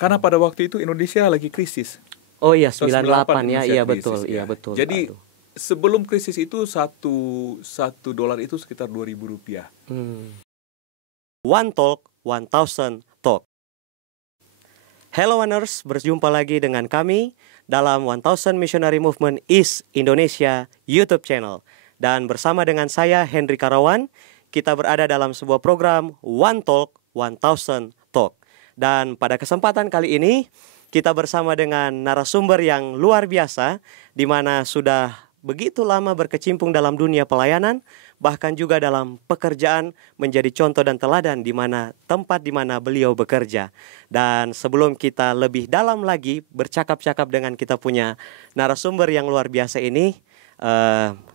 Karena pada waktu itu Indonesia lagi krisis. Oh iya, Tahun 98 ya, iya krisis, betul, ya. iya betul. Jadi Aduh. sebelum krisis itu satu dolar itu sekitar Rp2.000. One Talk, 1000 Talk. Hello Oners, berjumpa lagi dengan kami dalam 1000 Missionary Movement East Indonesia YouTube channel. Dan bersama dengan saya Henry Karawan, kita berada dalam sebuah program One Talk, 1000 Talk. Dan pada kesempatan kali ini kita bersama dengan narasumber yang luar biasa, di mana sudah begitu lama berkecimpung dalam dunia pelayanan, bahkan juga dalam pekerjaan menjadi contoh dan teladan di mana tempat di mana beliau bekerja. Dan sebelum kita lebih dalam lagi bercakap-cakap dengan kita punya narasumber yang luar biasa ini,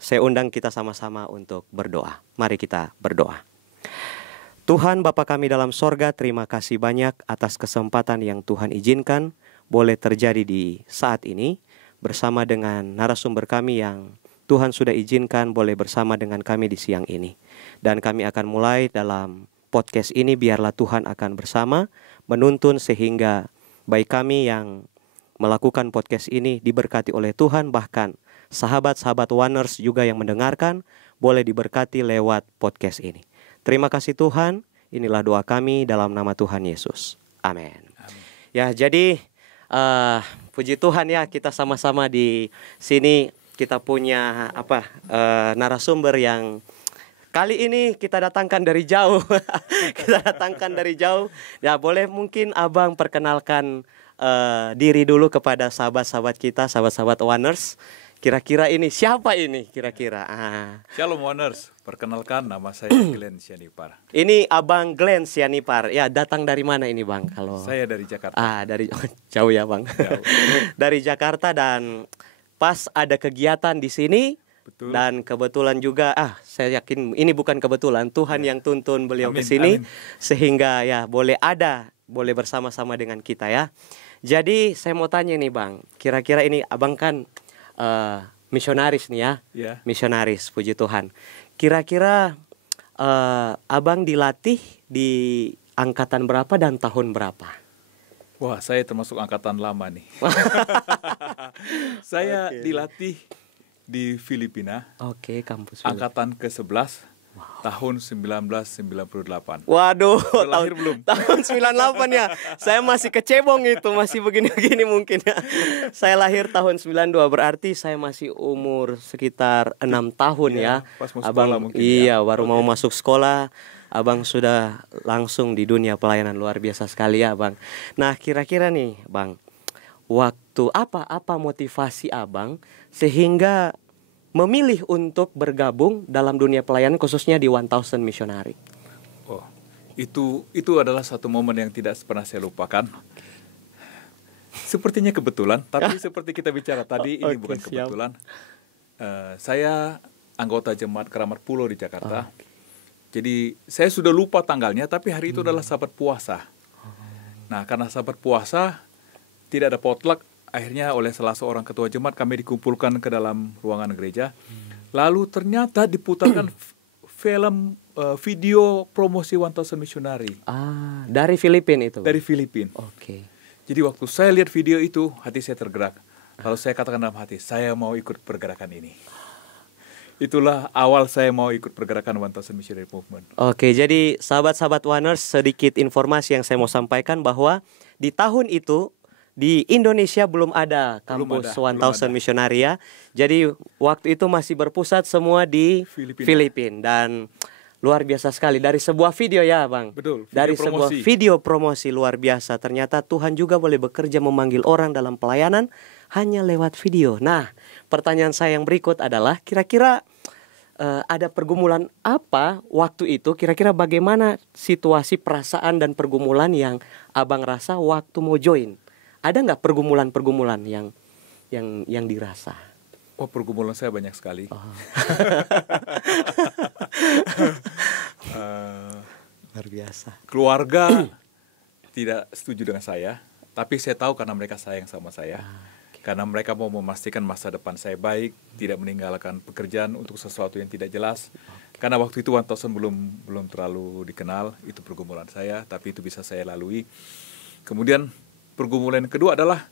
saya undang kita sama-sama untuk berdoa. Mari kita berdoa. Tuhan Bapa kami dalam sorga, terima kasih banyak atas kesempatan yang Tuhan izinkan boleh terjadi di saat ini bersama dengan narasumber kami yang Tuhan sudah izinkan boleh bersama dengan kami di siang ini. Dan kami akan mulai dalam podcast ini, biarlah Tuhan akan bersama menuntun sehingga baik kami yang melakukan podcast ini diberkati oleh Tuhan, bahkan sahabat-sahabat Oners juga yang mendengarkan boleh diberkati lewat podcast ini. Terima kasih Tuhan, inilah doa kami dalam nama Tuhan Yesus. Amin. Ya, jadi puji Tuhan ya, kita sama-sama di sini kita punya narasumber yang kali ini kita datangkan dari jauh. Kita datangkan dari jauh. Ya, boleh mungkin Abang perkenalkan diri dulu kepada sahabat-sahabat kita, sahabat-sahabat Oners. Kira-kira ini siapa ini kira-kira? Shalom Oners, perkenalkan nama saya Glenn Sianipar. Ini Abang Glenn Sianipar. Ya, datang dari mana ini Bang? Kalau saya dari Jakarta. Dari jauh ya Bang. Jauh. Dari Jakarta, dan pas ada kegiatan di sini. Betul. Dan kebetulan juga saya yakin ini bukan kebetulan, Tuhan yang tuntun beliau ke sini sehingga ya boleh bersama-sama dengan kita ya. Jadi saya mau tanya nih Bang, kira-kira ini Abang kan misionaris nih ya. Misionaris, puji Tuhan. Kira-kira Abang dilatih di angkatan berapa dan tahun berapa? Wah, saya termasuk angkatan lama nih. Saya dilatih di Filipina. Kampus angkatan ke-11. Tahun 1998. Waduh, lahir belum? Tahun 98 ya. Saya masih kecebong itu, masih begini-begini mungkin ya. Saya lahir tahun 92, berarti saya masih umur sekitar 6 tahun ya. Pas mau Abang mungkin baru mau masuk sekolah. Abang sudah langsung di dunia pelayanan, luar biasa sekali ya Bang. Nah, kira-kira nih Bang, waktu apa motivasi Abang sehingga memilih untuk bergabung dalam dunia pelayanan khususnya di 1000 Missionary? Oh, itu adalah satu momen yang tidak pernah saya lupakan. Sepertinya kebetulan, tapi seperti kita bicara tadi, ini bukan kebetulan. Saya anggota Jemaat Keramat Pulau di Jakarta. Jadi saya sudah lupa tanggalnya, tapi hari itu adalah Sabat puasa. Nah, karena Sabat puasa tidak ada potluck, akhirnya oleh salah seorang ketua jemaat kami dikumpulkan ke dalam ruangan gereja. Lalu ternyata diputarkan film video promosi 1000 Missionary. Dari Filipina itu Bang? Dari Filipina. Jadi waktu saya lihat video itu, hati saya tergerak. Lalu saya katakan dalam hati, saya mau ikut pergerakan ini. Itulah awal saya mau ikut pergerakan 1000 Missionary Movement. Jadi sahabat-sahabat Oners, sedikit informasi yang saya mau sampaikan bahwa di tahun itu di Indonesia belum ada kampus 1000 Missionary ya. Jadi waktu itu masih berpusat semua di Filipina. Dan luar biasa sekali dari sebuah video ya Bang. Betul. Dari sebuah video promosi luar biasa. Ternyata Tuhan juga boleh bekerja memanggil orang dalam pelayanan hanya lewat video. Nah, pertanyaan saya yang berikut adalah kira-kira ada pergumulan apa waktu itu? Kira-kira bagaimana situasi, perasaan dan pergumulan yang Abang rasa waktu mau join? Ada nggak pergumulan-pergumulan yang dirasa? Oh, pergumulan saya banyak sekali. Luar biasa. Keluarga tidak setuju dengan saya, tapi saya tahu karena mereka sayang sama saya. Karena mereka mau memastikan masa depan saya baik, tidak meninggalkan pekerjaan untuk sesuatu yang tidak jelas. Karena waktu itu 1000 belum terlalu dikenal, itu pergumulan saya, tapi itu bisa saya lalui. Kemudian pergumulan kedua adalah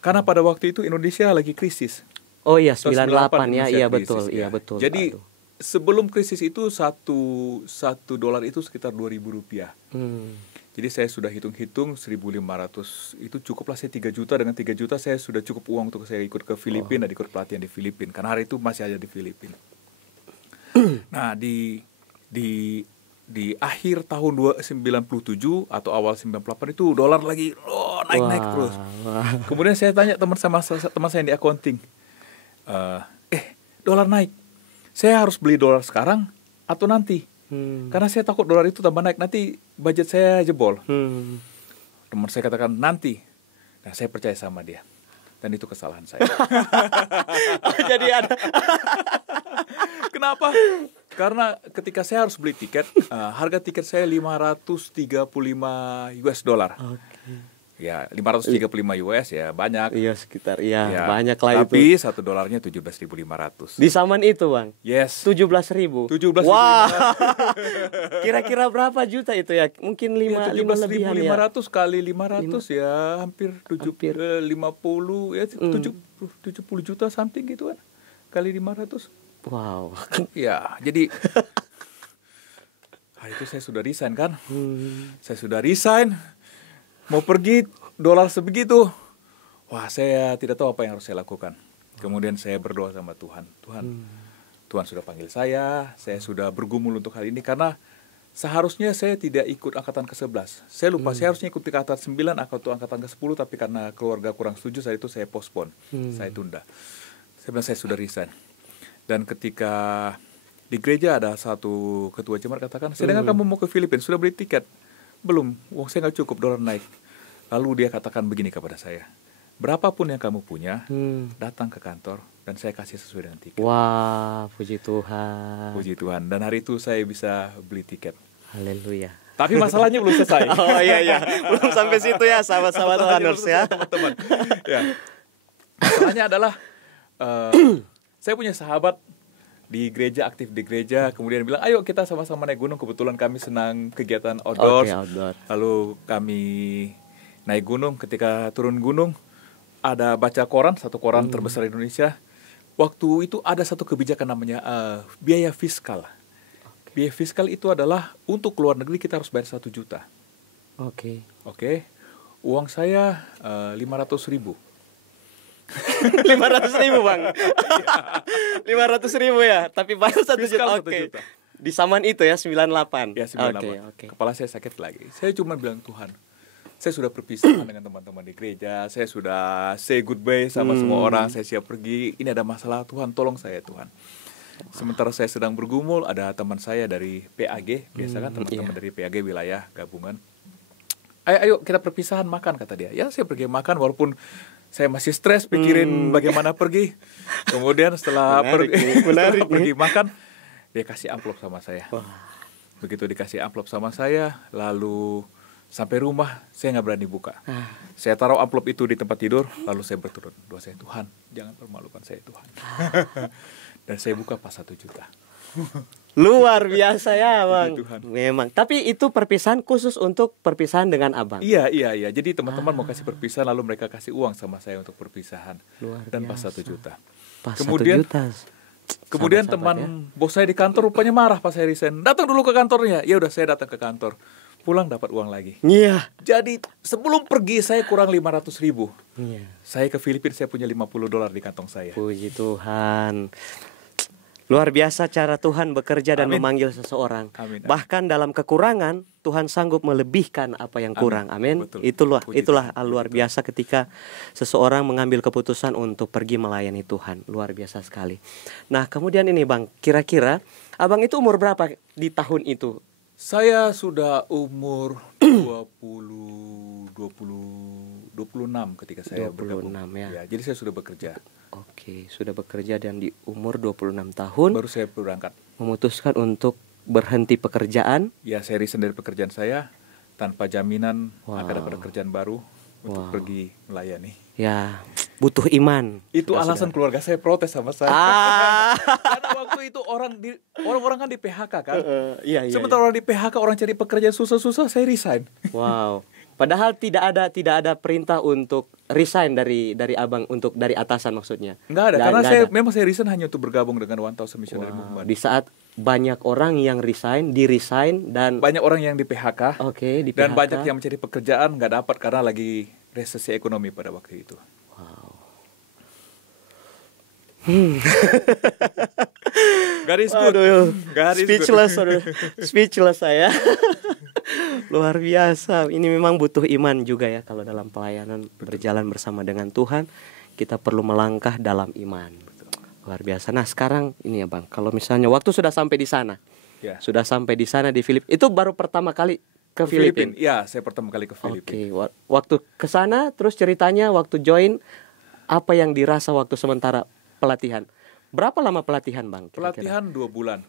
karena pada waktu itu Indonesia lagi krisis. Oh iya, Tahun 98 ya, iya Indonesia betul, krisis, iya ya. betul. Jadi Aduh. sebelum krisis itu satu dolar itu sekitar 2.000 rupiah. Jadi saya sudah hitung-hitung 1.500 itu cukuplah saya 3 juta. Dengan 3 juta saya sudah cukup uang untuk saya ikut ke Filipina dan ikut pelatihan di Filipina. Karena hari itu masih ada di Filipina. Nah di akhir tahun 97 atau awal 98 itu dolar lagi naik terus. Kemudian saya tanya teman saya yang di accounting, dolar naik. Saya harus beli dolar sekarang atau nanti? Karena saya takut dolar itu tambah naik, nanti budget saya jebol. Teman saya katakan nanti. Nah, saya percaya sama dia. Dan itu kesalahan saya. Jadi ada. Kenapa? Karena ketika saya harus beli tiket, harga tiket saya 535 US dollar. Ya, 535 US ya banyak. Iya sekitar, ya, banyak tapi lah itu. Tapi $1 17.500. Di zaman itu Bang? Yes. 17.000. 17.500. Wah. Kira-kira berapa juta itu ya? Mungkin 5 lebihan ya. 17.500 kali 500 ya hampir 50 ya 70 juta something gitu kan. Kali 500. Wow. Ya, jadi hari itu saya sudah resign kan. Saya sudah resign. Mau pergi dolar sebegitu. Wah, saya tidak tahu apa yang harus saya lakukan. Kemudian saya berdoa sama Tuhan. Tuhan sudah panggil saya sudah bergumul untuk hal ini karena seharusnya saya tidak ikut angkatan ke-11. Saya lupa, saya harusnya ikut angkatan 9 atau angkatan ke-10, tapi karena keluarga kurang setuju saat itu saya postpone. Saya tunda. Saya bilang saya sudah resign. Dan ketika di gereja ada satu ketua jemaat katakan, "Saya dengar kamu mau ke Filipina, sudah beli tiket?" "Belum, uang saya nggak cukup, dolar naik." Lalu dia katakan begini kepada saya, "Berapapun yang kamu punya, datang ke kantor dan saya kasih sesuai dengan tiket." Wah, puji Tuhan. Puji Tuhan. Dan hari itu saya bisa beli tiket. Haleluya. Tapi masalahnya belum selesai. Oh iya, belum sampai situ ya, sahabat-sahabat Tuhaners ya. Teman-teman. Ya. Masalahnya adalah saya punya sahabat di gereja, aktif di gereja, kemudian bilang, "Ayo kita sama-sama naik gunung." Kebetulan kami senang kegiatan outdoors. Outdoor. Lalu kami naik gunung. Ketika turun gunung, ada baca koran, satu koran terbesar di Indonesia. Waktu itu ada satu kebijakan namanya biaya fiskal. Biaya fiskal itu adalah untuk luar negeri kita harus bayar 1 juta. Oke. Uang saya 500.000. 500.000 Bang. 500.000 ya, tapi baru 1 juta. Oke. Di zaman itu ya 98. Ya 98. Oke. Kepala saya sakit lagi. Saya cuma bilang, "Tuhan, saya sudah berpisah dengan teman-teman di gereja. Saya sudah say goodbye sama semua orang. Saya siap pergi. Ini ada masalah, Tuhan, tolong saya, Tuhan." Sementara saya sedang bergumul, ada teman saya dari PAG, biasa kan teman-teman dari PAG wilayah gabungan. Ayo kita perpisahan makan, kata dia. Ya, saya pergi makan walaupun saya masih stres pikirin bagaimana pergi. Kemudian setelah pergi makan, dia kasih amplop sama saya. Begitu dikasih amplop sama saya, lalu sampai rumah saya nggak berani buka. Saya taruh amplop itu di tempat tidur, lalu saya berturut doa saya, "Tuhan, jangan permalukan saya, Tuhan." Dan saya buka pas 1 juta. Luar biasa ya Bang. Tuhan. Memang. Tapi itu perpisahan khusus untuk perpisahan dengan Abang. Iya. Jadi teman-teman mau kasih perpisahan, lalu mereka kasih uang sama saya untuk perpisahan. Dan pas 1 juta. Pas Kemudian 1 juta. Kemudian teman bos saya di kantor rupanya marah pas saya resign. "Datang dulu ke kantornya." Ya udah, saya datang ke kantor. Pulang dapat uang lagi. Iya. Jadi sebelum pergi saya kurang 500.000. Iya. Saya ke Filipina, saya punya $50 di kantong saya. Puji Tuhan. Luar biasa cara Tuhan bekerja dan memanggil seseorang. Amin. Bahkan dalam kekurangan Tuhan sanggup melebihkan apa yang kurang. Amin. Betul. Itulah luar biasa ketika seseorang mengambil keputusan untuk pergi melayani Tuhan. Luar biasa sekali. Nah, kemudian ini Bang, kira-kira Abang itu umur berapa di tahun itu? Saya sudah umur 26 ketika saya 26 bergabung. ya. Jadi saya sudah bekerja. Oke, sudah bekerja dan di umur 26 tahun Baru saya berangkat. memutuskan untuk berhenti pekerjaan. Ya, saya resign dari pekerjaan saya tanpa jaminan akan dapat pekerjaan baru untuk pergi melayani. Ya, butuh iman. Itu alasan keluarga saya protes sama saya. Karena waktu itu orang-orang kan di PHK kan. Iya. Sementara orang di PHK, orang cari pekerjaan susah-susah, saya resign. Wow. Padahal tidak ada perintah untuk resign dari abang, untuk dari atasan maksudnya. Nggak ada, karena memang saya resign hanya untuk bergabung dengan 1000 Missionary Movement. Di saat banyak orang yang di-resign dan banyak orang yang di PHK. Oke, di PHK. Dan banyak yang mencari pekerjaan nggak dapat karena lagi resesi ekonomi pada waktu itu. Garis good. Speechless saya. Luar biasa. Ini memang butuh iman juga ya, kalau dalam pelayanan berjalan bersama dengan Tuhan, kita perlu melangkah dalam iman. Luar biasa. Nah, sekarang ini ya Bang, kalau misalnya waktu sudah sampai di sana. Ya. Sudah sampai di sana di Filipina. Itu baru pertama kali ke Filipina. Ya, saya pertama kali ke Filipina. Oke, waktu ke sana terus ceritanya waktu join, apa yang dirasa waktu sementara pelatihan? Berapa lama pelatihan Bang? Kira-kira? Pelatihan 2 bulan.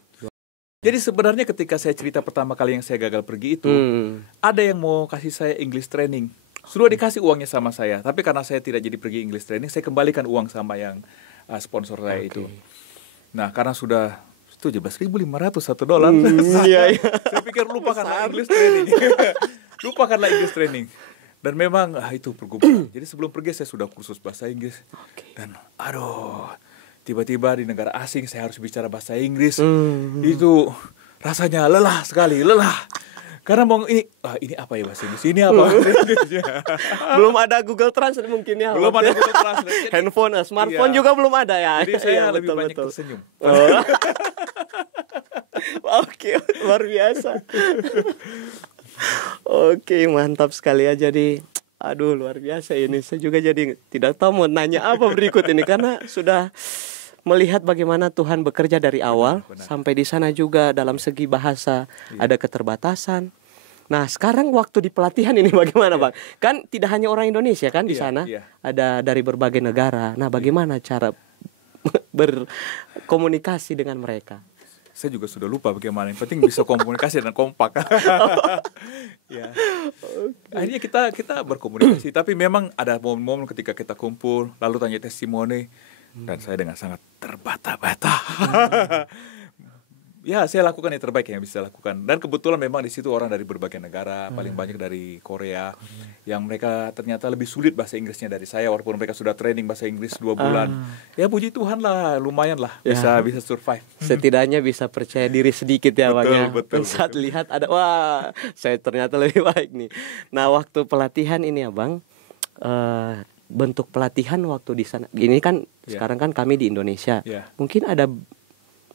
Jadi sebenarnya ketika saya cerita pertama kali yang saya gagal pergi itu, ada yang mau kasih saya English training. Sudah dikasih uangnya sama saya, tapi karena saya tidak jadi pergi English training, saya kembalikan uang sama yang sponsor saya itu. Nah, karena sudah $17.500 $1. Saya pikir lupakanlah English training. Lupakanlah English training. Dan memang itu pergumulan. Jadi sebelum pergi saya sudah kursus bahasa Inggris. Dan tiba-tiba di negara asing saya harus bicara bahasa Inggris. Itu rasanya lelah sekali, lelah. Karena mau ini apa ya bahasa Inggris? Ini apa? Belum ada Google Translate mungkin ya. Belum ada Google Translate. Handphone, smartphone juga belum ada ya. Jadi saya lebih banyak tersenyum. Oke, luar biasa. Oke, mantap sekali ya. Jadi luar biasa ini. Saya juga jadi tidak tahu mau nanya apa berikut ini, karena sudah melihat bagaimana Tuhan bekerja dari awal sampai di sana juga dalam segi bahasa ada keterbatasan. Nah, sekarang waktu di pelatihan ini bagaimana, Bang? Kan tidak hanya orang Indonesia kan di sana, ada dari berbagai negara. Nah, bagaimana cara berkomunikasi dengan mereka? Saya juga sudah lupa bagaimana. Yang penting bisa komunikasi dan kompak. Akhirnya kita berkomunikasi. Tapi memang ada momen-momen ketika kita kumpul, lalu tanya testimoni, dan saya dengan sangat terbata-bata. Ya, saya lakukan yang terbaik yang bisa lakukan. Dan kebetulan memang di situ orang dari berbagai negara, paling banyak dari Korea, yang mereka ternyata lebih sulit bahasa Inggrisnya dari saya, walaupun mereka sudah training bahasa Inggris 2 bulan. Ya puji Tuhan lah, lumayan lah bisa survive. Setidaknya bisa percaya diri sedikit ya Bang ya. Betul. Saat lihat ada, wah saya ternyata lebih baik nih. Nah, waktu pelatihan ini ya Bang, bentuk pelatihan waktu di sana. Ini kan sekarang kan kami di Indonesia. Mungkin ada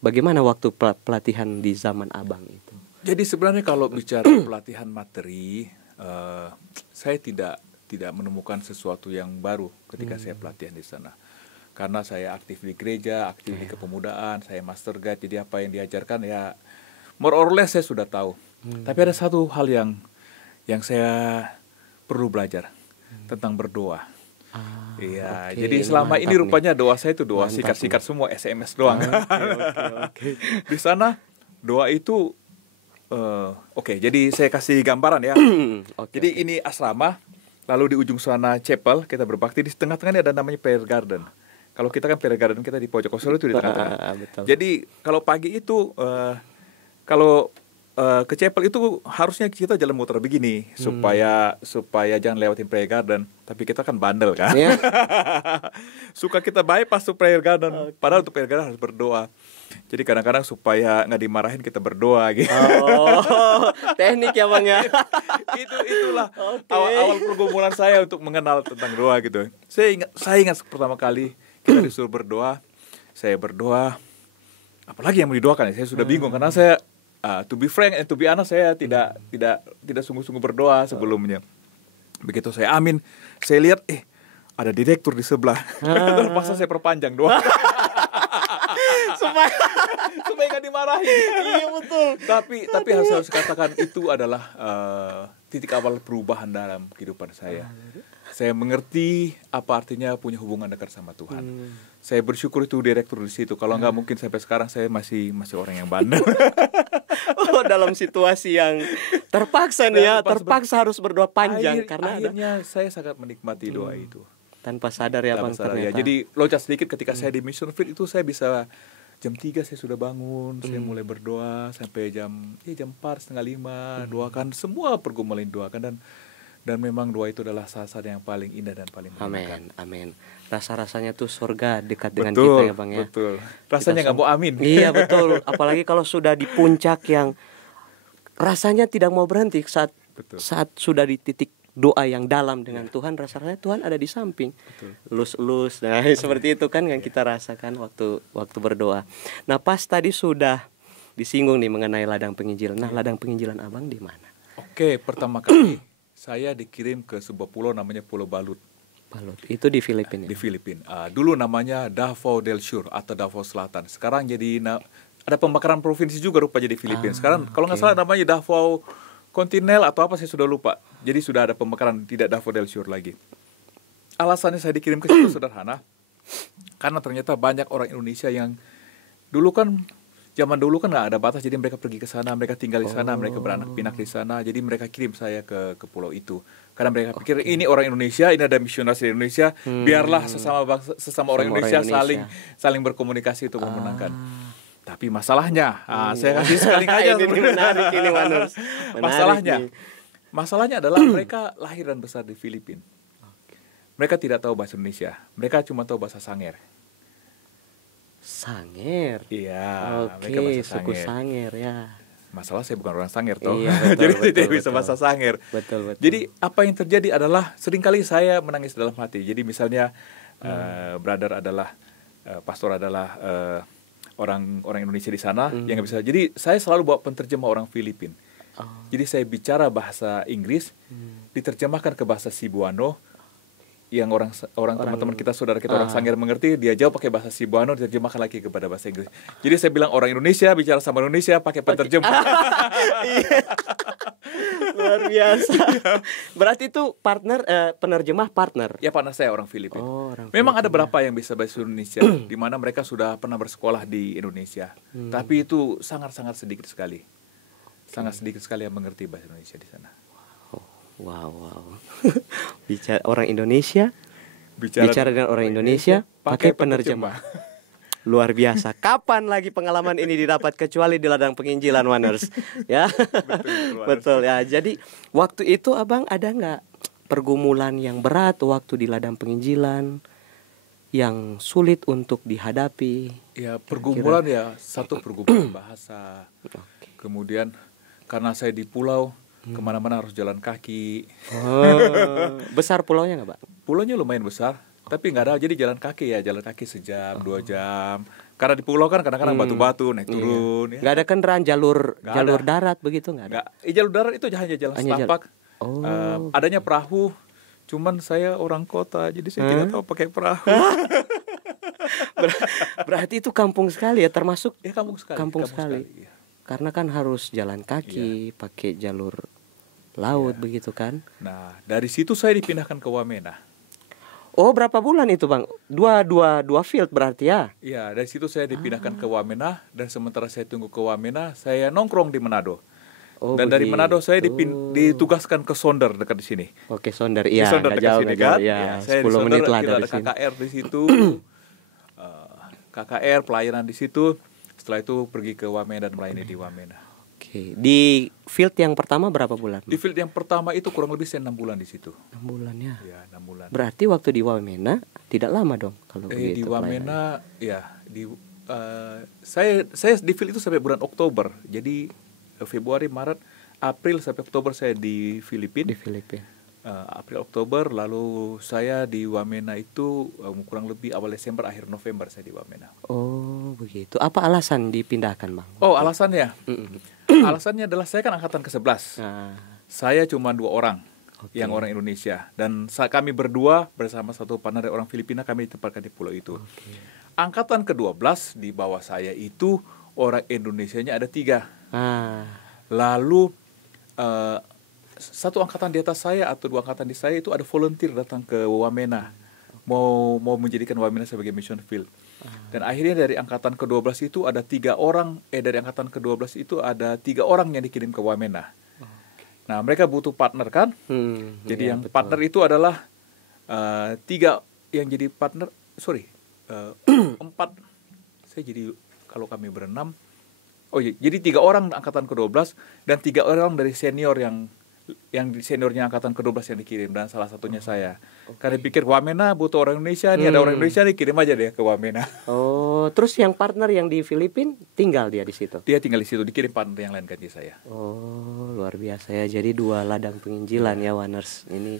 bagaimana waktu pelatihan di zaman Abang itu? Jadi sebenarnya kalau bicara pelatihan materi, saya tidak menemukan sesuatu yang baru ketika saya pelatihan di sana. Karena saya aktif di gereja, aktif di kepemudaan, saya master guide, jadi apa yang diajarkan ya more or less saya sudah tahu. Tapi ada satu hal yang saya perlu belajar tentang berdoa. Jadi selama ini rupanya doa saya itu doa sikat-sikat semua, SMS doang. Di sana doa itu jadi saya kasih gambaran ya. Jadi ini asrama, lalu di ujung sana chapel, kita berbakti, di tengah-tengah ini ada namanya prayer garden. Kalau kita kan prayer garden kita di pojok kosong itu di tengah-tengah. Jadi kalau pagi itu kalau ke chapel itu harusnya kita jalan muter begini supaya jangan lewatin prayer garden, tapi kita kan bandel kan. Suka kita bypass to prayer garden, padahal untuk prayer garden harus berdoa. Jadi kadang-kadang supaya nggak dimarahin kita berdoa gitu. Teknik ya Bang ya. Itulah awal pergumulan saya untuk mengenal tentang doa gitu. Saya ingat pertama kali kita disuruh berdoa, saya berdoa, apalagi yang mau didoakan ya, saya sudah bingung karena saya to be frank and to be honest, saya tidak sungguh-sungguh berdoa sebelumnya. Begitu saya amin, saya lihat ada direktur di sebelah. Terpaksa saya perpanjang doa. supaya nggak dimarahin. Iya betul. Tapi harus katakan itu adalah titik awal perubahan dalam kehidupan saya. Saya mengerti apa artinya punya hubungan dekat sama Tuhan. Saya bersyukur itu direktur di situ. Kalau nggak mungkin sampai sekarang saya masih orang yang bandel. Dalam situasi yang terpaksa nih ya, terpaksa harus berdoa panjang karena akhirnya saya sangat menikmati doa itu. Tanpa sadar ya Bang ternyata. Jadi loncat sedikit ketika saya di Mission Field itu saya bisa jam 3 saya sudah bangun, saya mulai berdoa sampai jam 4, setengah 5, doakan semua pergumulan doakan, dan Dan memang doa itu adalah saat-saat yang paling indah dan paling menyenangkan. Amin. Rasa-rasanya tuh surga dekat dengan Betul, kita ya Bang ya. Betul. Rasanya nggak mau amin. Iya betul. Apalagi kalau sudah di puncak yang rasanya tidak mau berhenti saat sudah di titik doa yang dalam dengan Tuhan, rasanya Tuhan ada di samping. Lus-lus. Nah, seperti itu kan yang kita rasakan waktu berdoa. Nah, pas tadi sudah disinggung nih mengenai ladang penginjilan. Nah, ladang penginjilan Abang di mana? Oke, pertama kali saya dikirim ke sebuah pulau namanya Pulau Balut. Itu di Filipina. Di Filipina. Dulu namanya Davao del Sur atau Davao Selatan. Sekarang jadi ada pemekaran provinsi juga rupa jadi Filipina. Sekarang kalau nggak salah namanya Davao Continental atau apa saya sudah lupa. Jadi sudah ada pemekaran, tidak Davao del Sur lagi. Alasannya saya dikirim ke situ sederhana. Karena ternyata banyak orang Indonesia yang zaman dulu kan nggak ada batas, jadi mereka pergi ke sana, mereka tinggal di sana, mereka beranak pinak di sana, jadi mereka kirim saya ke pulau itu. Karena mereka pikir ini orang Indonesia, ini ada misionaris di Indonesia, biarlah sesama orang Indonesia saling berkomunikasi untuk memenangkan. Tapi masalahnya, saya kasih sekali aja. Ini menarik ini Waners. Masalahnya adalah mereka lahir dan besar di Filipina. Mereka tidak tahu bahasa Indonesia, mereka cuma tahu bahasa Sanger. Sanger. Iya, Oke, suku Sanger ya. Masalah saya bukan orang Sanger toh. Iya, betul, jadi betul, tidak bisa bahasa Sanger. Betul. Jadi apa yang terjadi adalah seringkali saya menangis dalam hati. Jadi misalnya brother adalah pastor adalah orang Indonesia di sana yang nggak bisa. Jadi saya selalu bawa penterjemah orang Filipina. Jadi saya bicara bahasa Inggris diterjemahkan ke bahasa Cebuano. Yang orang teman-teman kita, saudara kita orang Sanger mengerti, dia jawab pakai bahasa Cebuano, diterjemahkan lagi kepada bahasa Inggris. Jadi saya bilang orang Indonesia bicara sama Indonesia pakai penterjemah. Luar biasa. Berarti itu penerjemah partner. Ya, partner saya orang Filipina. Memang ada berapa yang bisa bahasa Indonesia di mana mereka sudah pernah bersekolah di Indonesia. Tapi itu sangat-sangat sedikit sekali. Sangat sedikit sekali yang mengerti bahasa Indonesia di sana. Wow. Bicara orang Indonesia, bicara dengan orang Indonesia pakai penerjemah. Luar biasa. Kapan lagi pengalaman ini didapat kecuali di ladang penginjilan Waners? Ya. Betul ya. Jadi waktu itu Abang ada nggak pergumulan yang berat waktu di ladang penginjilan yang sulit untuk dihadapi? Ya, pergumulan ya, satu pergumulan bahasa. Kemudian karena saya di pulau, kemana-mana harus jalan kaki. Besar pulaunya nggak, Pak? Pulaunya lumayan besar, tapi nggak ada. Jadi jalan kaki sejam, 2 jam. Karena di pulau kan kadang-kadang batu-batu naik turun. Iya. Nggak ada kendaraan jalur darat begitu nggak ada? Jalur darat itu hanya jalan setapak. Adanya perahu. Cuman saya orang kota, jadi saya tidak tahu pakai perahu. Berarti itu kampung sekali ya, termasuk ya kampung sekali. Ya. Karena kan harus jalan kaki, pakai jalur laut begitu kan. Nah, dari situ saya dipindahkan ke Wamena. Oh, berapa bulan itu, Bang? Dua field berarti ya? Iya, dari situ saya dipindahkan ke Wamena, dan sementara saya tunggu ke Wamena, saya nongkrong di Manado. Dan dari Manado saya ditugaskan ke Sonder dekat di sini. Oke, Sonder, iya. Sonder dekat sini kan. Ya, saya 10 menit lah dari dari sini. KKR di situ. KKR pelayanan di situ. Setelah itu pergi ke Wamena dan melayani di Wamena. Oke. Di field yang pertama berapa bulan? Di field yang pertama itu kurang lebih saya 6 bulan di situ. 6 bulan ya. Ya, 6 bulan. Berarti waktu di Wamena tidak lama dong kalau begitu. Di Wamena saya di field itu sampai bulan Oktober. Jadi Februari, Maret, April sampai Oktober saya di Filipina. Di Filipina. April, Oktober, lalu saya di Wamena itu kurang lebih awal Desember, akhir November saya di Wamena. Oh, begitu. Apa alasan dipindahkan, Bang? Oh, alasannya? Alasannya adalah saya kan angkatan ke-11. Saya cuma 2 orang yang orang Indonesia. Dan kami berdua bersama satu partner orang Filipina, kami ditempatkan di pulau itu. Angkatan ke-12 di bawah saya itu orang Indonesianya ada 3. Lalu satu angkatan di atas saya atau 2 angkatan di saya itu ada volunteer datang ke Wamena, mau menjadikan Wamena sebagai mission field. Dan akhirnya dari angkatan ke-12 itu ada 3 orang, dari angkatan ke-12 itu ada 3 orang yang dikirim ke Wamena. Nah, mereka butuh partner kan? Jadi yang betul. Partner itu adalah 3 yang jadi partner, 4. Saya jadi kalau kami berenam. Oh iya, jadi 3 orang angkatan ke-12 dan 3 orang dari senior yang yang seniornya angkatan ke-12 yang dikirim, dan salah satunya saya. Karena pikir Wamena butuh orang Indonesia nih, ada orang Indonesia nih, kirim aja deh ke Wamena. Oh, terus yang partner yang di Filipina tinggal dia di situ? Dia tinggal di situ, dikirim partner yang lain ganti saya. Oh, luar biasa ya. Jadi 2 ladang penginjilan ya, Waners. Ini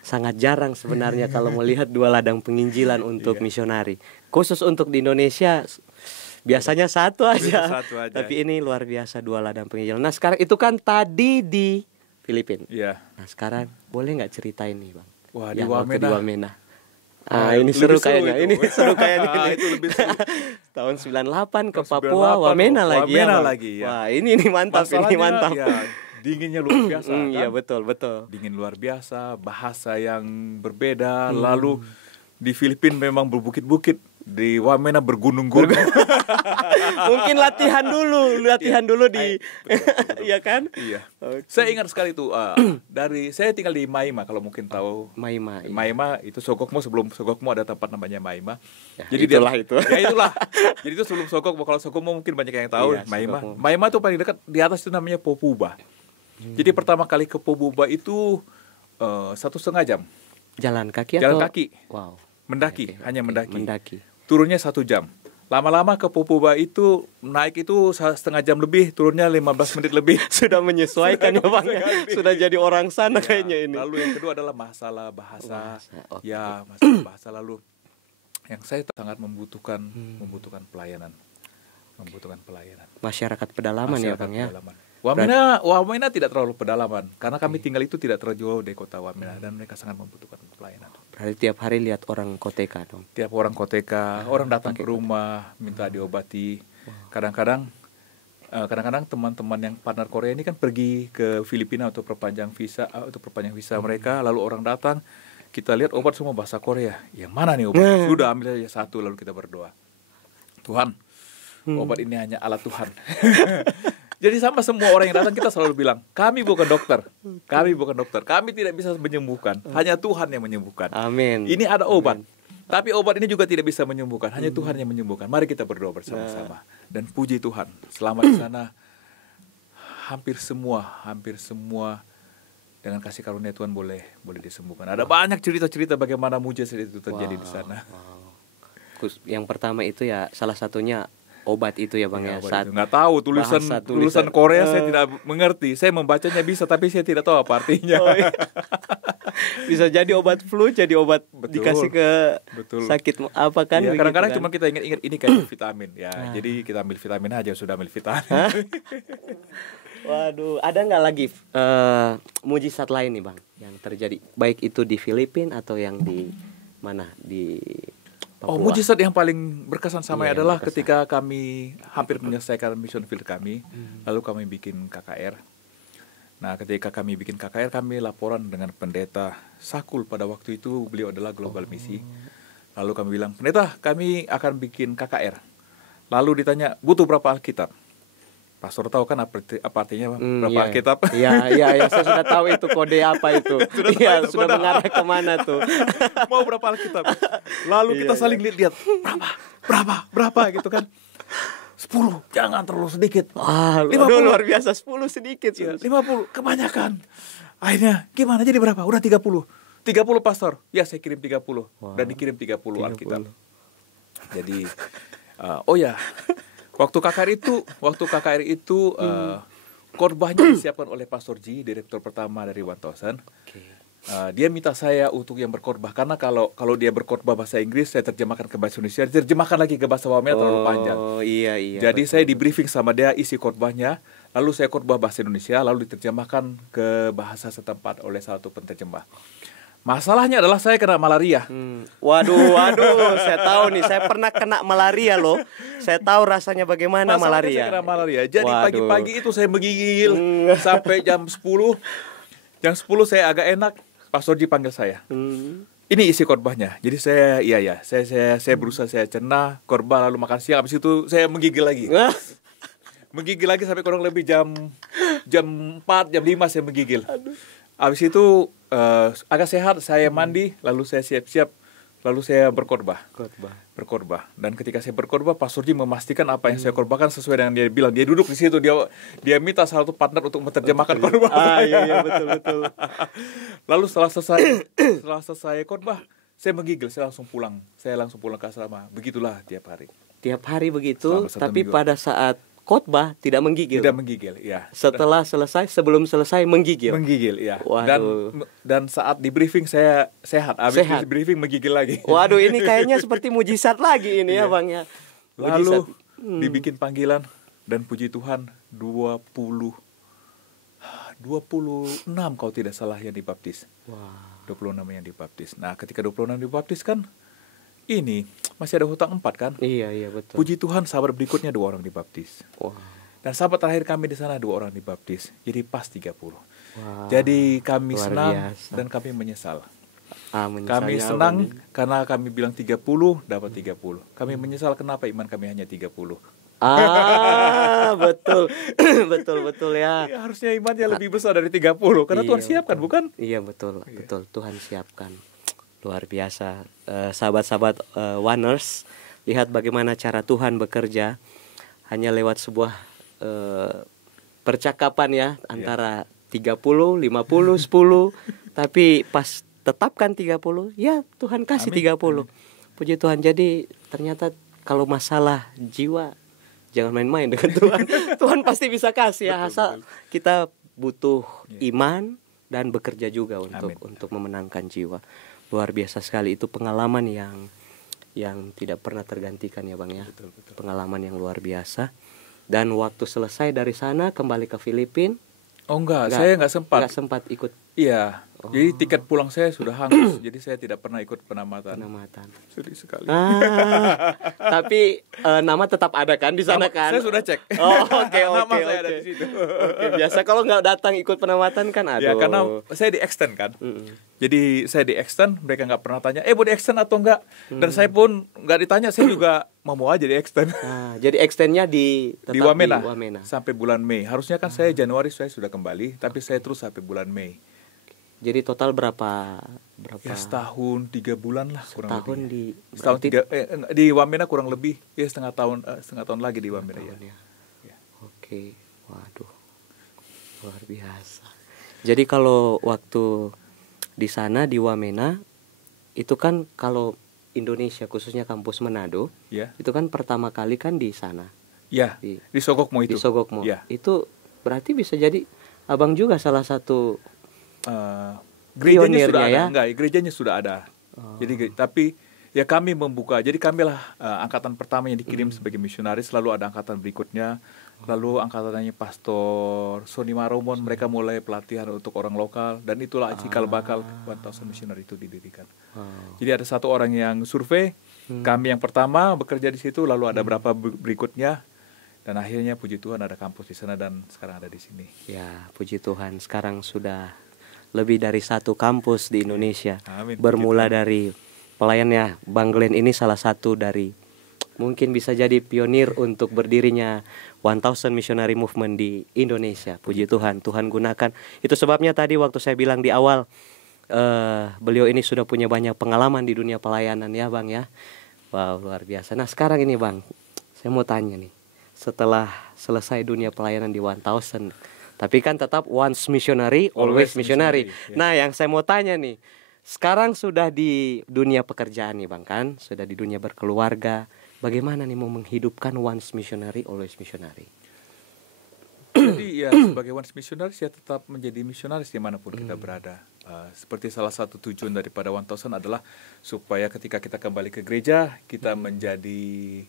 sangat jarang sebenarnya kalau melihat 2 ladang penginjilan untuk misionari. Khusus untuk di Indonesia biasanya satu aja. Tapi ini luar biasa 2 ladang penginjilan. Nah, sekarang itu kan tadi di Filipina. Iya. Nah, sekarang boleh nggak ceritain nih, Bang? Wah, yang di Wamena. Ini seru kayaknya. Ini seru kayaknya. Itu lebih seru. Tahun 98 ke Papua, Wamena lagi ya. Wamena lagi ya. Wah, ini mantap. Masalahnya, ini mantap. Ya, dinginnya luar biasa. Kan? Iya, betul. Dingin luar biasa, bahasa yang berbeda. Lalu di Filipina memang berbukit-bukit, di Wamena bergunung-gunung. Mungkin latihan dulu di iya kan? Iya. Okay. Saya ingat sekali itu saya tinggal di Maima, kalau mungkin tahu. Maima. Iya. Maima itu Sogokmo, sebelum Sogokmo ada tempat namanya Maima. Ya, jadi itu. Ya itulah. Jadi itu sebelum Sogokmo. Kalau Sogokmo mungkin banyak yang tahu. Iya, Maima. Sogokmo. Maima itu paling dekat, di atas itu namanya Popuba. Jadi pertama kali ke Popuba itu 1,5 jam. Jalan kaki Jalan atau? kaki. Wow. Mendaki, hanya mendaki. Mendaki. Turunnya 1 jam. Lama-lama ke Popuba itu naik itu 1,5 jam lebih, turunnya 15 menit lebih. Sudah menyesuaikan ya Bang. Sudah jadi orang sana kayaknya ini. Lalu yang kedua adalah masalah bahasa. Okay. Ya, masalah bahasa. Lalu yang saya sangat membutuhkan pelayanan. Masyarakat pedalaman ya Bang ya. Wamena tidak terlalu pedalaman karena kami tinggal itu tidak terlalu jauh dari kota Wamena, dan mereka sangat membutuhkan pelayanan. Berarti tiap hari lihat orang koteka dong. Tiap orang koteka, orang datang ke rumah minta diobati. Kadang-kadang teman-teman yang partner Korea ini kan pergi ke Filipina untuk perpanjang visa mereka, lalu orang datang, kita lihat obat semua bahasa Korea. Yang mana nih obat? Sudah ambil saja satu, lalu kita berdoa. Tuhan, obat ini hanya alat Tuhan. Jadi sama semua orang yang datang kita selalu bilang, kami bukan dokter, kami tidak bisa menyembuhkan, hanya Tuhan yang menyembuhkan. Amin. Ini ada obat, tapi obat ini juga tidak bisa menyembuhkan, hanya Tuhan yang menyembuhkan. Mari kita berdoa bersama-sama dan puji Tuhan. Selama di sana hampir semua dengan kasih karunia Tuhan boleh disembuhkan. Ada banyak cerita-cerita bagaimana mujizat itu terjadi di sana. Yang pertama itu ya salah satunya obat itu ya Bang ya. Saat nggak tahu tulisan Korea saya tidak mengerti. Saya membacanya bisa tapi saya tidak tahu apa artinya. Bisa jadi obat flu, jadi obat dikasih ke sakit apa kan? Ya, kadang-kadang cuma kita ingat ini kayak vitamin ya. Jadi kita ambil vitamin aja, sudah ambil vitamin. Waduh, ada nggak lagi mujizat lain nih Bang yang terjadi baik itu di Filipina atau yang di mana di Papua? Mujizat yang paling berkesan sama adalah ketika kami hampir menyelesaikan mission field kami, lalu kami bikin KKR. Nah, ketika kami bikin KKR, kami laporan dengan pendeta Sakul pada waktu itu, beliau adalah global misi. Lalu kami bilang, pendeta, kami akan bikin KKR. Lalu ditanya, butuh berapa Alkitab? Pastor tahu kan apa artinya berapa Alkitab? Iya, saya sudah tahu itu kode apa itu. Sudah mengarah kemana tuh. Mau berapa Alkitab? Lalu kita saling lihat, berapa gitu kan. 10, jangan terlalu sedikit. 50 luar biasa, 10 sedikit. 50, kebanyakan. Akhirnya gimana jadi berapa? Udah 30 pastor. Ya saya kirim 30. Dan dikirim 30 Alkitab. Jadi Waktu KKR itu khotbahnya disiapkan oleh Pastor Ji, direktur pertama dari 1000. Dia minta saya untuk yang berkhotbah karena kalau dia berkhotbah bahasa Inggris, saya terjemahkan ke bahasa Indonesia, terjemahkan lagi ke bahasa Wamena terlalu panjang. Iya. Jadi saya di briefing sama dia isi khotbahnya, lalu saya khotbah bahasa Indonesia, lalu diterjemahkan ke bahasa setempat oleh satu penterjemah. Masalahnya adalah saya kena malaria. Waduh, saya tahu nih, saya pernah kena malaria loh. Saya tahu rasanya bagaimana malaria. Saya kena malaria. Jadi pagi-pagi itu saya menggigil sampai jam 10. Jam 10 saya agak enak. Pastor Ji panggil saya. Ini isi khotbahnya. Jadi saya berusaha saya cerna khotbah lalu makan siang. Habis itu saya menggigil lagi. Menggigil lagi sampai kurang lebih jam 4, jam 5 saya menggigil. Habis itu agak sehat, saya mandi, lalu saya siap-siap lalu saya berkhotbah. Dan ketika saya berkhotbah, Pastor Jim memastikan apa yang saya khotbahkan sesuai dengan dia bilang. Dia duduk di situ, dia minta salah satu partner untuk menerjemahkan khotbah. Iya, betul. Lalu setelah selesai khotbah, saya menggigil, saya langsung pulang ke asrama. Begitulah tiap hari begitu, tapi minggu. Pada saat khotbah tidak menggigil. Ya. Sebelum selesai menggigil. Ya. Dan saat di briefing saya sehat. Habis di briefing menggigil lagi. Waduh, ini kayaknya seperti mujizat lagi ini ya, Bang ya. Lalu dibikin panggilan dan puji Tuhan 26 kalau tidak salah yang dibaptis. Wow. 26 yang dibaptis. Nah, ketika 26 dibaptis kan ini masih ada hutang 4 kan? Iya, betul. Puji Tuhan, sahabat berikutnya 2 orang dibaptis. Wow. Dan sahabat terakhir kami di sana 2 orang dibaptis. Jadi pas 30. Wow. Jadi kami senang dan kami menyesal. Kami senang karena kami bilang 30, dapat 30. Kami menyesal kenapa iman kami hanya 30. Betul. betul ya. Harusnya imannya lebih besar dari 30 karena Tuhan siapkan, bukan? Iya, betul. Tuhan siapkan. Luar biasa. Sahabat-sahabat Oners, lihat bagaimana cara Tuhan bekerja hanya lewat sebuah percakapan ya, antara 30, 50, 10, tapi pas tetapkan 30, ya Tuhan kasih 30. Puji Tuhan. Jadi ternyata kalau masalah jiwa jangan main-main dengan Tuhan. Tuhan pasti bisa kasih ya, asal kita butuh iman dan bekerja juga untuk memenangkan jiwa. Luar biasa sekali, itu pengalaman yang tidak pernah tergantikan ya, Bang ya. Betul. Pengalaman yang luar biasa. Dan waktu selesai dari sana kembali ke Filipina. Saya nggak sempat. Nggak sempat ikut. Iya. Jadi tiket pulang saya sudah hangus. Jadi saya tidak pernah ikut penamatan. Sedih sekali. Tapi nama tetap ada kan di sana kan? Saya sudah cek. Oke. Saya ada di situ. Biasa kalau nggak datang ikut penamatan kan ada. Ya, karena saya di extend kan. Jadi saya di extend, mereka nggak pernah tanya, mau di extend atau enggak? Dan saya pun nggak ditanya, saya juga mau aja di extend. Jadi extendnya di Wamena sampai bulan Mei. Harusnya kan saya Januari saya sudah kembali, tapi saya terus sampai bulan Mei. Jadi total berapa? Ya, setahun 3 bulan lah kurang lebih. Setahun di Wamena kurang lebih ya setengah tahun lagi di Wamena ya. Oke. Waduh. Luar biasa. Jadi kalau waktu di sana di Wamena itu kan kalau Indonesia khususnya kampus Manado, itu kan pertama kali kan di sana. Ya, di Sogokmo itu. Di Sogokmo. Ya. Itu berarti bisa jadi Abang juga salah satu gerejanya sudah ada. Gerejanya sudah ada. Jadi tapi ya kami membuka. Jadi kamilah angkatan pertama yang dikirim sebagai misionaris, lalu ada angkatan berikutnya. Lalu angkatannya Pastor Sony Maromon, mereka mulai pelatihan untuk orang lokal, dan itulah cikal bakal 1000 Missionary itu didirikan. Jadi ada satu orang yang survei, kami yang pertama bekerja di situ, lalu ada berapa berikutnya, dan akhirnya puji Tuhan ada kampus di sana dan sekarang ada di sini. Ya, puji Tuhan, sekarang sudah lebih dari 1 kampus di Indonesia. Amin. Bermula dari pelayannya Bang Glenn ini salah satu dari mungkin bisa jadi pionir untuk berdirinya 1000 Missionary Movement di Indonesia. Puji Tuhan, Tuhan gunakan. Itu sebabnya tadi waktu saya bilang di awal, beliau ini sudah punya banyak pengalaman di dunia pelayanan ya Bang ya. Wow, luar biasa. Nah sekarang ini Bang, saya mau tanya nih, setelah selesai dunia pelayanan di 1000, tapi kan tetap once missionary, always missionary. Nah yang saya mau tanya nih, sekarang sudah di dunia pekerjaan nih Bang kan, sudah di dunia berkeluarga, bagaimana nih mau menghidupkan once missionary, always missionary? Jadi ya sebagai once missionary saya tetap menjadi misionaris dimanapun kita berada. Seperti salah satu tujuan daripada 1000 adalah supaya ketika kita kembali ke gereja kita menjadi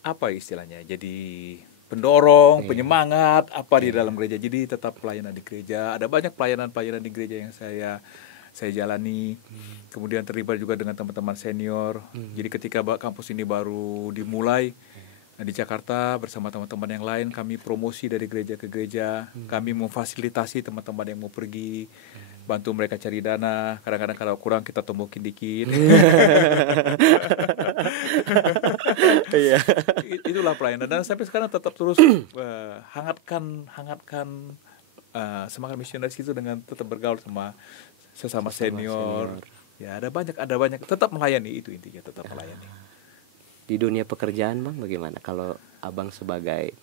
apa istilahnya? Jadi pendorong, penyemangat apa di dalam gereja. Jadi tetap pelayanan di gereja. Ada banyak pelayanan di gereja yang saya jalani. Kemudian terlibat juga dengan teman-teman senior. Jadi ketika kampus ini baru dimulai di Jakarta bersama teman-teman yang lain, kami promosi dari gereja ke gereja. Kami memfasilitasi teman-teman yang mau pergi, bantu mereka cari dana. Kadang-kadang kalau kurang kita tombokin dikit. Itulah pelayanan. Dan sampai sekarang tetap terus hangatkan semangat misionaris itu dengan tetap bergaul sama sesama senior. Ya ada banyak, tetap melayani, itu intinya, tetap melayani. Di dunia pekerjaan Bang bagaimana? Kalau Abang sebagai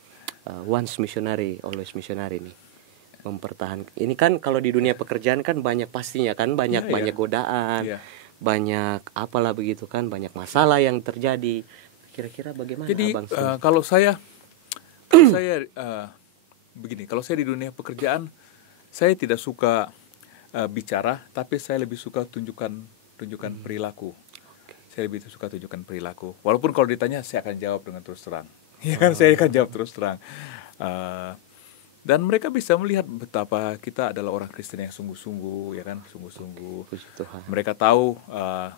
once missionary, always missionary nih, mempertahankan. Ini kan kalau di dunia pekerjaan kan banyak pastinya kan, banyak godaan, banyak apalah begitu kan, banyak masalah yang terjadi. Kira-kira bagaimana Jadi, Abang? kalau saya begini, kalau saya di dunia pekerjaan, saya tidak suka bicara, tapi saya lebih suka tunjukkan perilaku. Saya lebih suka tunjukkan perilaku. Walaupun kalau ditanya, saya akan jawab dengan terus terang. Ya kan, saya akan jawab terus terang. Dan mereka bisa melihat betapa kita adalah orang Kristen yang sungguh-sungguh, ya kan, sungguh-sungguh. Mereka tahu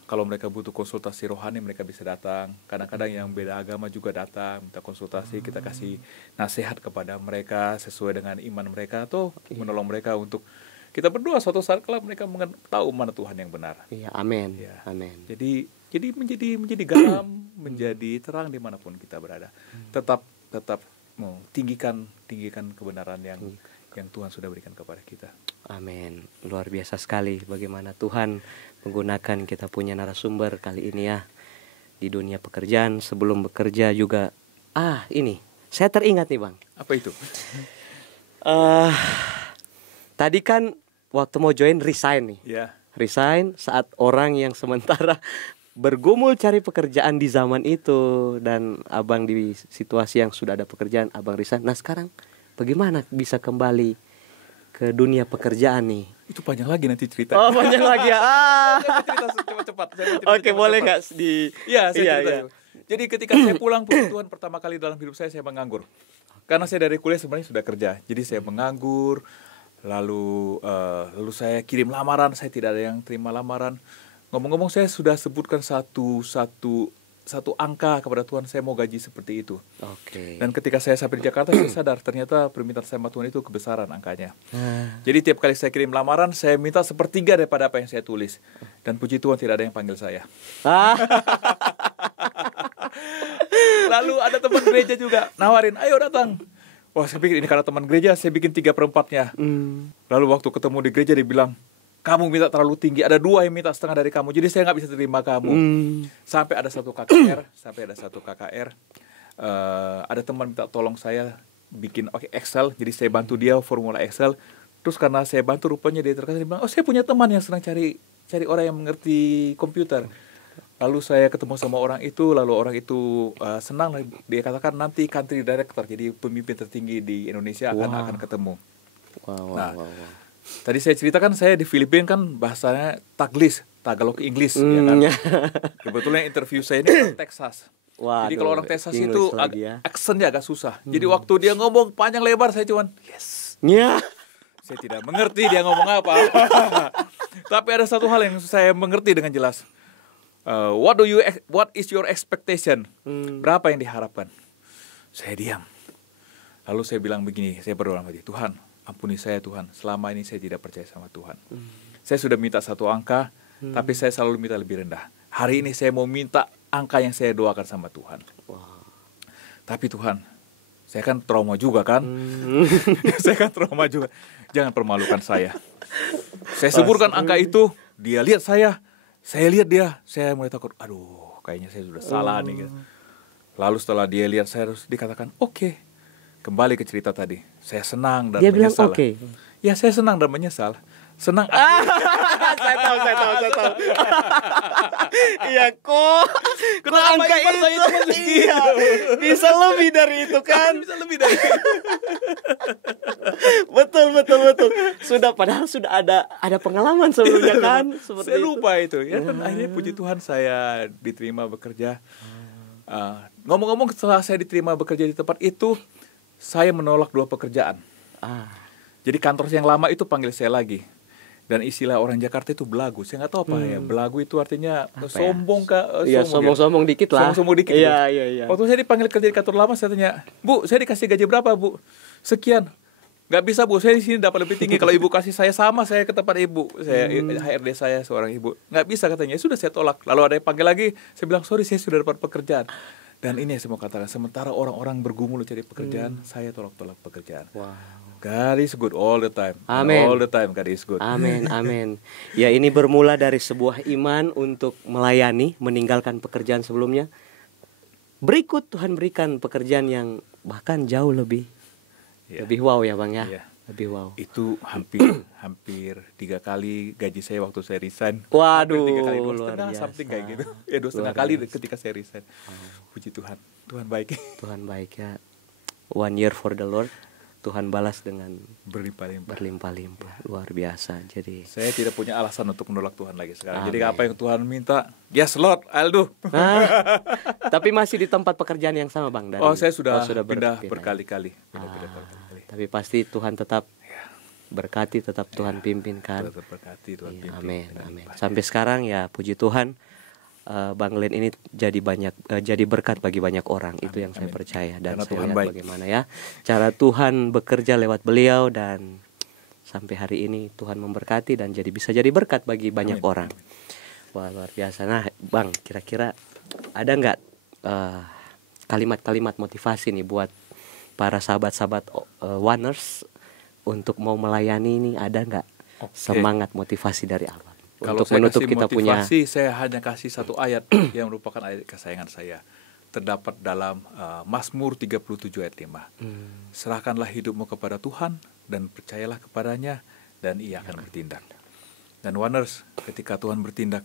kalau mereka butuh konsultasi rohani, mereka bisa datang. Kadang-kadang yang beda agama juga datang, minta konsultasi, kita kasih nasihat kepada mereka sesuai dengan iman mereka, atau menolong mereka untuk kita berdoa suatu saat kalau mereka tahu mana Tuhan yang benar. Iya, amin. Ya. Amin. Jadi menjadi garam, menjadi terang dimanapun kita berada. Tetap tinggikan kebenaran yang Tuhan sudah berikan kepada kita. Amin. Luar biasa sekali bagaimana Tuhan menggunakan kita punya narasumber kali ini ya. Di dunia pekerjaan, sebelum bekerja juga. Ini saya teringat nih Bang. Apa itu? Tadi kan waktu mau join resign nih. Ya. Resign saat orang yang sementara bergumul cari pekerjaan di zaman itu, dan Abang di situasi yang sudah ada pekerjaan, Abang resign. Nah sekarang bagaimana bisa kembali ke dunia pekerjaan nih? Itu panjang lagi nanti cerita. Oh, panjang lagi ya. Saya cerita cepat-cepat. Oke, boleh nggak di? Iya, saya cerita. Jadi ketika saya pulang, puji Tuhan, pertama kali dalam hidup saya menganggur. Karena saya dari kuliah sebenarnya sudah kerja. Jadi saya menganggur. Lalu saya kirim lamaran, saya tidak ada yang terima lamaran. Ngomong-ngomong, saya sudah sebutkan satu angka kepada Tuhan, saya mau gaji seperti itu. Oke. Dan ketika saya sampai di Jakarta, saya sadar ternyata permintaan saya sama Tuhan itu kebesaran angkanya. Jadi tiap kali saya kirim lamaran, saya minta 1/3 daripada apa yang saya tulis. Dan puji Tuhan tidak ada yang panggil saya. Lalu ada teman gereja juga nawarin, ayo datang. Wah, saya pikir ini karena teman gereja, saya bikin 3/4-nya. Lalu waktu ketemu di gereja dia bilang, kamu minta terlalu tinggi, ada 2 yang minta setengah dari kamu, jadi saya nggak bisa terima kamu. Sampai ada satu KKR, ada teman minta tolong saya bikin Excel, jadi saya bantu dia formula Excel. Terus karena saya bantu, rupanya dia terkesan, dia bilang, saya punya teman yang sedang cari orang yang mengerti komputer. Lalu saya ketemu sama orang itu, lalu orang itu senang, dia katakan nanti country director, jadi pemimpin tertinggi di Indonesia akan ketemu. Wow. Tadi saya ceritakan saya di Filipina kan bahasanya Tagalog English, ya kan. Kebetulan interview saya ini orang Texas. Jadi kalau orang Texas itu aksennya agak susah. Jadi waktu dia ngomong panjang lebar, saya cuman saya tidak mengerti dia ngomong apa. Tapi ada satu hal yang saya mengerti dengan jelas. What is your expectation? Berapa yang diharapkan? Saya diam. Lalu saya bilang begini, saya berdoa sama dia, Tuhan, ampuni saya Tuhan, selama ini saya tidak percaya sama Tuhan. Saya sudah minta satu angka, tapi saya selalu minta lebih rendah. Hari ini saya mau minta angka yang saya doakan sama Tuhan. Tapi Tuhan, saya kan trauma juga kan. Jangan permalukan saya. Saya sebutkan angka itu, dia lihat saya lihat dia, saya mulai takut. Aduh, kayaknya saya sudah salah nih. Gitu. Lalu setelah dia lihat saya, terus dikatakan, oke. Kembali ke cerita tadi, saya senang dan menyesal. Dia bilang oke. Ya, saya senang dan menyesal. Senang. Saya tahu. Iya, kok angka itu iya, bisa lebih dari itu kan? Bisa lebih dari itu. Betul. Padahal sudah ada pengalaman sebelumnya kan? Seperti saya lupa itu. Ya kan, akhirnya puji Tuhan saya diterima bekerja. Ngomong-ngomong, setelah saya diterima bekerja di tempat itu, saya menolak 2 pekerjaan. Jadi kantor yang lama itu panggil saya lagi. Dan istilah orang Jakarta itu belagu. Saya nggak tahu apa ya. Belagu itu artinya sombong kah? Iya, sombong dikit lah. Sombong dikit. Iya. Waktu saya dipanggil kerja di kantor lama, saya tanya, Bu, saya dikasih gaji berapa, Bu? Sekian. Nggak bisa, Bu, saya di sini dapat lebih tinggi. Kalau Ibu kasih saya sama, saya ke tempat Ibu. Saya HRD saya seorang ibu. Nggak bisa katanya. Sudah saya tolak. Lalu ada yang panggil lagi, saya bilang, sorry, saya sudah dapat pekerjaan. Dan ini yang saya mau katakan, sementara orang-orang bergumul cari pekerjaan, saya tolak-tolak pekerjaan. Wow. God is good all the time. Amen. All the time God is good. Amin, amin. Ya, ini bermula dari sebuah iman untuk melayani, meninggalkan pekerjaan sebelumnya. Berikut Tuhan berikan pekerjaan yang bahkan jauh lebih wow ya Bang ya. Iya. Lebih wow. Itu hampir 3 kali gaji saya waktu saya resign. Waduh, hampir 3 kali, luar 2,5 biasa. something kayak gitu. Ya 2,5 kali ketika saya resign. Puji Tuhan, Tuhan baik. Tuhan baik ya. 1 year for the Lord. Tuhan balas dengan berlimpah-limpah. Luar biasa. Jadi saya tidak punya alasan untuk menolak Tuhan lagi sekarang. Amen. Jadi apa yang Tuhan minta, yes Lord, I'll do. Tapi masih di tempat pekerjaan yang sama Bang? Saya sudah pindah berkali-kali. Tapi pasti Tuhan tetap berkati, tetap Tuhan pimpin kan. Tetap berkati, Tuhan pimpin. Amin, amin. Sampai sekarang ya puji Tuhan, Bang Glenn ini jadi berkat bagi banyak orang. Amin, itu yang saya percaya. Dan karena saya Tuhan lihat baik. Bagaimana ya cara Tuhan bekerja lewat beliau, dan sampai hari ini Tuhan memberkati dan bisa jadi berkat bagi banyak orang. Wah, luar biasa. Nah Bang, kira-kira ada nggak kalimat-kalimat motivasi nih buat para sahabat-sahabat Oners untuk mau melayani ini? Ada nggak semangat motivasi dari Allah? Kalau untuk saya menutup kasih kita motivasi, saya hanya kasih satu ayat yang merupakan ayat kesayangan saya. Terdapat dalam Mazmur 37 ayat 5. Serahkanlah hidupmu kepada Tuhan dan percayalah kepadanya, dan Ia akan bertindak. Dan Oners, ketika Tuhan bertindak,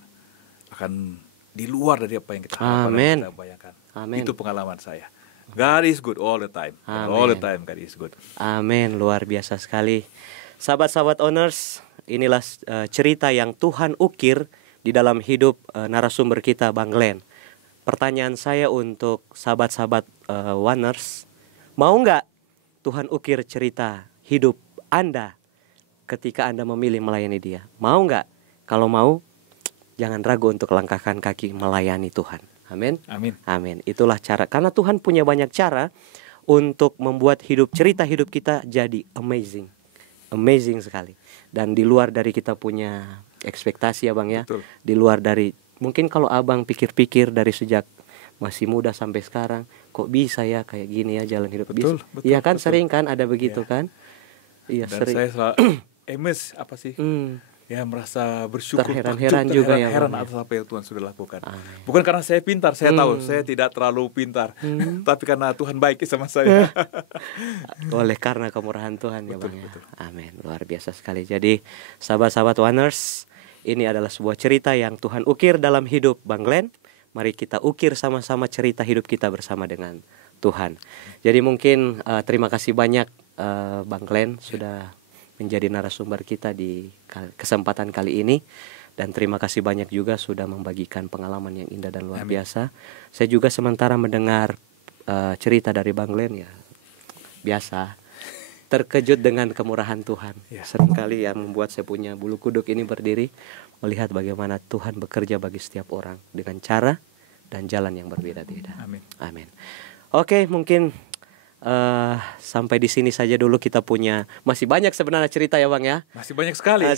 akan di luar dari apa yang kita harapkan dan kita bayangkan. Amen. Itu pengalaman saya. God is good all the time. All the time God is good. Amin, luar biasa sekali. Sahabat-sahabat Oners, inilah cerita yang Tuhan ukir di dalam hidup narasumber kita Bang Glenn. Pertanyaan saya untuk sahabat-sahabat Oners, mau nggak Tuhan ukir cerita hidup Anda ketika Anda memilih melayani Dia? Mau nggak? Kalau mau, jangan ragu untuk langkahkan kaki melayani Tuhan. Amin. Amin. Amin. Itulah cara. Karena Tuhan punya banyak cara untuk membuat cerita hidup kita jadi amazing. Amazing sekali. Dan di luar dari kita punya ekspektasi ya Bang ya. Betul. Di luar dari, mungkin kalau Abang pikir-pikir dari sejak masih muda sampai sekarang, kok bisa ya kayak gini ya jalan hidup. Betul. Iya kan, betul. Sering kan ada begitu kan. Iya, dan sering. Saya selalu apa sih? Ya, merasa bersyukur, terheran-heran juga ya, heran atas apa yang Tuhan sudah lakukan. Amin. Bukan karena saya pintar, saya tahu saya tidak terlalu pintar, tapi karena Tuhan baik sama saya. Oleh karena kemurahan Tuhan, betul, ya Bang. Betul. Amin, luar biasa sekali. Jadi sahabat-sahabat Oners, ini adalah sebuah cerita yang Tuhan ukir dalam hidup Bang Glenn. Mari kita ukir sama-sama cerita hidup kita bersama dengan Tuhan. Jadi mungkin terima kasih banyak Bang Glenn sudah menjadi narasumber kita di kesempatan kali ini, dan terima kasih banyak juga sudah membagikan pengalaman yang indah dan luar biasa. Saya juga sementara mendengar cerita dari Bang Glenn ya, biasa terkejut dengan kemurahan Tuhan. Seringkali yang membuat saya punya bulu kuduk ini berdiri, melihat bagaimana Tuhan bekerja bagi setiap orang dengan cara dan jalan yang berbeda-beda. Amin. Amin. Oke, mungkin sampai di sini saja dulu. Kita punya masih banyak sebenarnya cerita ya Bang ya. Masih banyak sekali. Ya,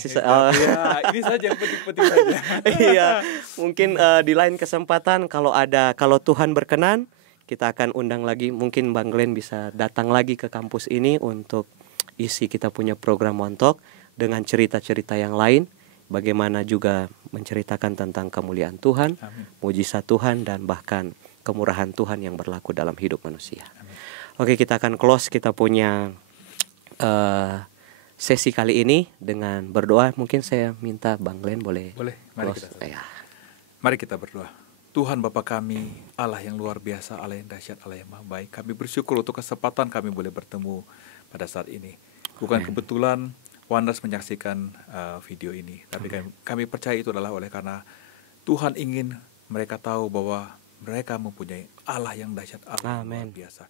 ini saja yang penting-penting saja. Iya, mungkin di lain kesempatan kalau Tuhan berkenan, kita akan undang lagi. Mungkin Bang Glenn bisa datang lagi ke kampus ini untuk isi kita punya program One Talk dengan cerita-cerita yang lain. Bagaimana juga menceritakan tentang kemuliaan Tuhan, mujizat Tuhan, dan bahkan kemurahan Tuhan yang berlaku dalam hidup manusia. Amin. Oke, kita akan close kita punya sesi kali ini dengan berdoa. Mungkin saya minta Bang Glenn boleh. Mari kita berdoa. Tuhan Bapa kami, Allah yang luar biasa, Allah yang dahsyat, Allah yang maha baik. Kami bersyukur untuk kesempatan kami boleh bertemu pada saat ini. Bukan kebetulan Oners menyaksikan video ini, tapi kami percaya itu adalah oleh karena Tuhan ingin mereka tahu bahwa mereka mempunyai Allah yang dahsyat, Allah yang luar biasa,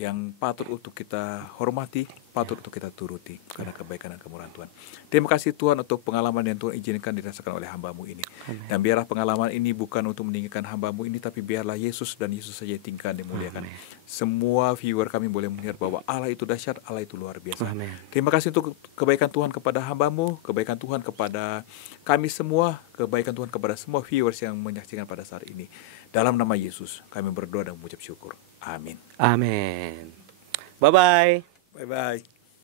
yang patut untuk kita hormati, patut untuk kita turuti karena kebaikan dan kemurahan Tuhan. Terima kasih Tuhan untuk pengalaman yang Tuhan izinkan dirasakan oleh hamba-Mu ini. Amen. Dan biarlah pengalaman ini bukan untuk meninggikan hamba-Mu ini, tapi biarlah Yesus dan Yesus saja tinggikan dimuliakan. Amen. Semua viewer kami boleh melihat bahwa Allah itu dahsyat, Allah itu luar biasa. Amen. Terima kasih untuk kebaikan Tuhan kepada hamba-Mu, kebaikan Tuhan kepada kami semua, kebaikan Tuhan kepada semua viewers yang menyaksikan pada saat ini. Dalam nama Yesus kami berdoa dan mengucap syukur. Amin. Amin. Bye-bye. Bye-bye.